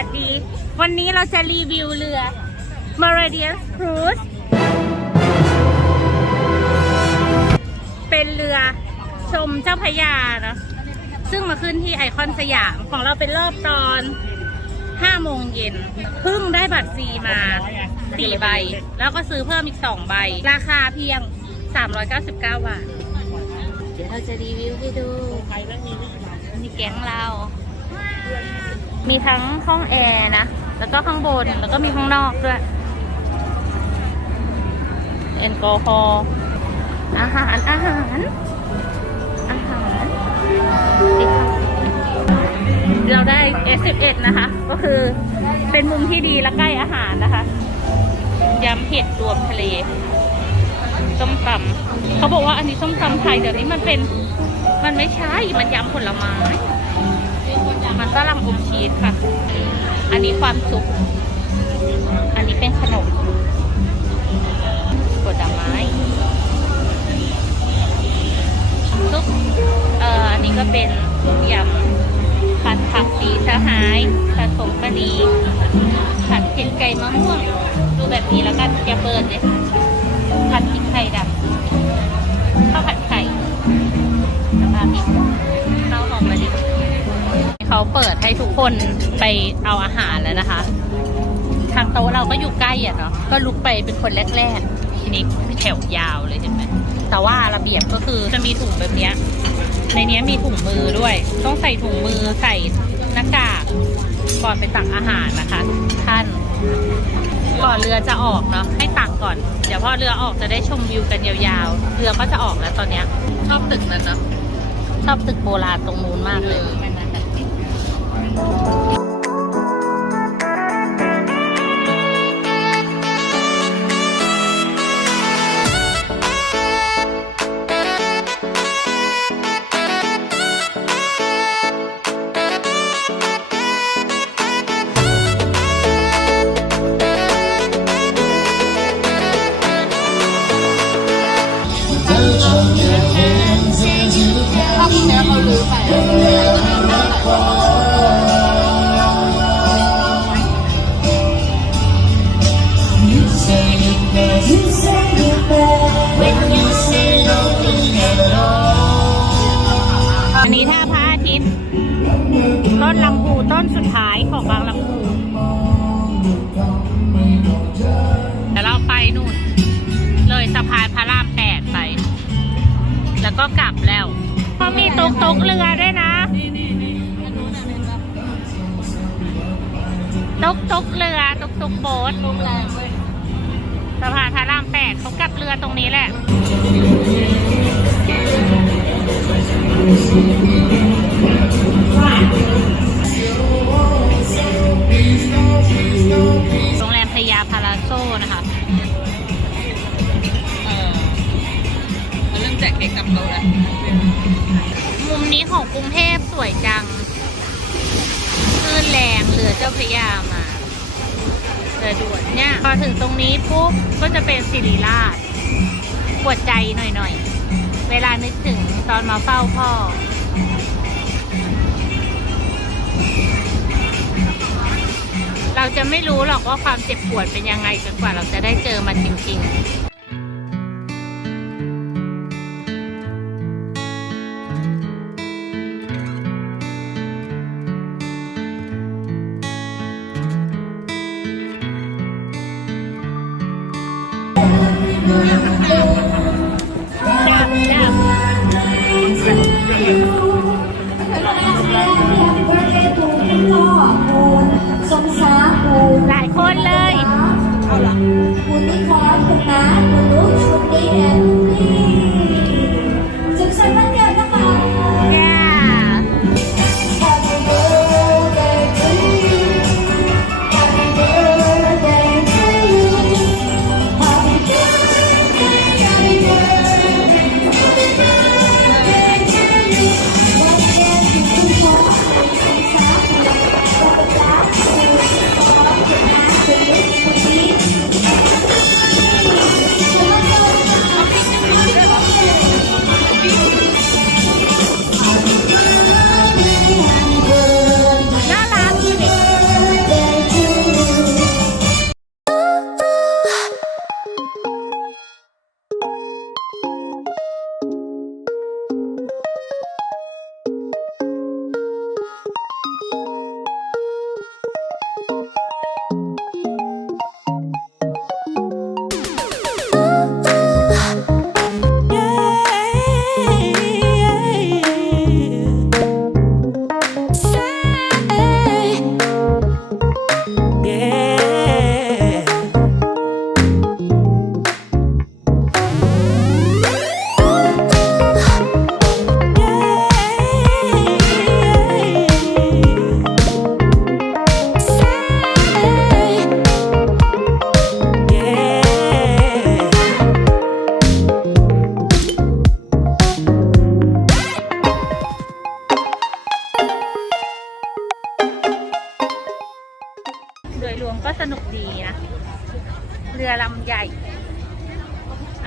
วันนี้เราจะรีวิวเรือ Meridian Cruise เป็นเรือชมเจ้าพยาเนอะซึ่งมาขึ้นที่ไอคอนสยามของเราเป็นรอบตอน5โมงเย็นเพิ่งได้บัตรฟรีมา 4 ใบ แล้วก็ซื้อเพิ่มอีก 2 ใบ ราคาเพียง 399 บาท เดี๋ยวเราจะรีวิวให้ดูนี่แก๊งเรา มีทั้งห้องแอร์นะ แล้วก็ข้างบน แล้วก็มีข้างนอกด้วยแอลกอฮอล์อาหารอาหาร อาหารเราได้ S11 นะคะ ก็คือเป็นมุมที่ดีและใกล้อาหารนะคะยำเห็ดรวมทะเลส้มตำเขาบอกว่าอันนี้ส้มตำไทยเดี๋ยวนี้มันเป็น มันไม่ใช่ มันยำผลไม้ มันฝรั่งอบชีสค่ะ อันนี้ความสุข อันนี้เป็นขนมผลไม้ซุปเอ่ออันนี้ก็เป็นยำผัดผักสีสหายผัดผงกะหรี่ผัดเผ็ดไก่มะม่วง ดูแบบนี้แล้วกันอย่าเปิดเลยผัดพริกไทยดำ เขาเปิดให้ทุกคนไปเอาอาหารแล้วนะคะ ทางโต๊ะเราก็อยู่ใกล้อะเนาะก็ลุกไปเป็นคนแรกๆทีนี้แถวยาวเลยเห็นไหมแต่ว่าระเบียบก็คือจะมีถุงแบบเนี้ยในเนี้ยมีถุงมือด้วย ต้องใส่ถุงมือใส่หน้ากากก่อนไปตักอาหารนะคะท่านก่อนเรือจะออกเนาะให้ตักก่อน เดี๋ยวพอเรือออกจะได้ชมวิวกันยาวๆ เรือก็จะออกแล้วตอนเนี้ย ชอบตึกนั้นเนาะชอบตึกโบราณตรงนู้นมากเลย อั ต้นลำพูต้นสุดท้ายของบางลำพูเดี๋ยวเราไปนู่น เลยสะพานพระรามแปดไป แล้วก็กลับแล้วเขามีตุกตุกเรือด้วยนะตุกตุกเรือตุกตุกโบ๊ทสะพานพระรามแปดเขากลับเรือตรงนี้แหละ เริ่มแจกเค้กกลับโต๊ะแล้วมุมนี้ของกรุงเทพสวยจังคลื่นแรงเรือเจ้าพระยามาเรือด่วนเนี่ยพอถึงตรงนี้ปุ๊บก็จะเป็นสิริราชปวดใจหน่อยๆ เวลานึกถึงตอนมาเฝ้าพ่อเราจะไม่รู้หรอกว่าความเจ็บปวดเป็นยังไงจนกว่าเราจะได้เจอมันจริง ๆ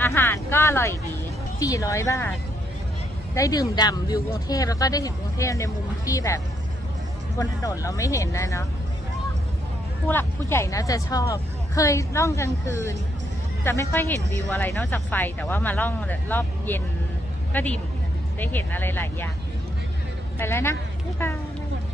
อาหารก็อร่อยดี 400 บาท ได้ดื่มด่ำวิวกรุงเทพแล้วก็ได้เห็นกรุงเทพในมุมที่แบบบนถนนเราไม่เห็นนะเนาะผู้หลักผู้ใหญ่น่าจะชอบ เคยล่องกลางคืน จะไม่ค่อยเห็นวิวอะไรนอกจากไฟ แต่ว่ามาล่องรอบเย็นก็ดีเหมือนกันได้เห็นอะไรหลายอย่าง ไปแล้วนะบ๊ายบาย